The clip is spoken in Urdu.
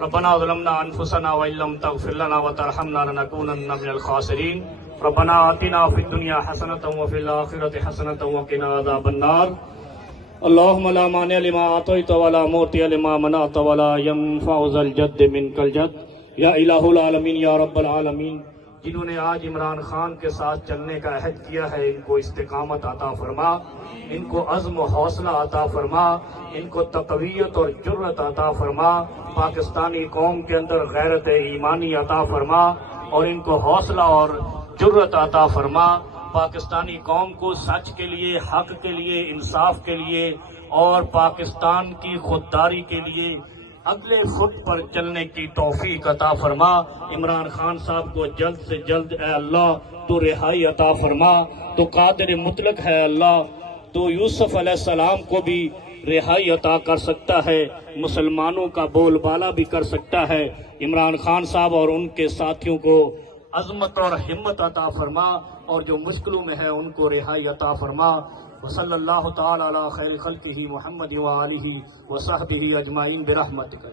ربنا ظلمنا انفسنا وان لم تغفر لنا وترحمنا لنكونن من الخاسرين ربنا آتنا في الدنيا حسنة وفي الآخرة حسنة وقنا عذاب النار اللهم لا مانع لما أعطيت ولا معطي لما منعت ولا ينفع ذا الجد منك الجد یا الہ العالمین یا رب العالمین، جنہوں نے آج عمران خان کے ساتھ چلنے کا عہد کیا ہے ان کو استقامت عطا فرما، ان کو عزم و حوصلہ عطا فرما، ان کو تقویت اور جرأت عطا فرما، پاکستانی قوم کے اندر غیرت ایمانی عطا فرما اور ان کو حوصلہ اور جرأت عطا فرما، پاکستانی قوم کو سچ کے لیے، حق کے لیے، انصاف کے لیے اور پاکستان کی خودداری کے لیے اگلے خط پر چلنے کی توفیق عطا فرما۔ عمران خان صاحب کو جلد سے جلد اے اللہ تو رہائی عطا فرما، تو قادر مطلق ہے اللہ، تو یوسف علیہ السلام کو بھی رہائی عطا کر سکتا ہے، مسلمانوں کا بول بالا بھی کر سکتا ہے۔ عمران خان صاحب اور ان کے ساتھیوں کو عظمت اور ہمت عطا فرما، اور جو مشکلوں میں ہے ان کو رہائی عطا فرما۔ وصلی اللہ تعالی علی خیر خلقہ محمد وآلہ وصحبہ اجمعین برحمتک۔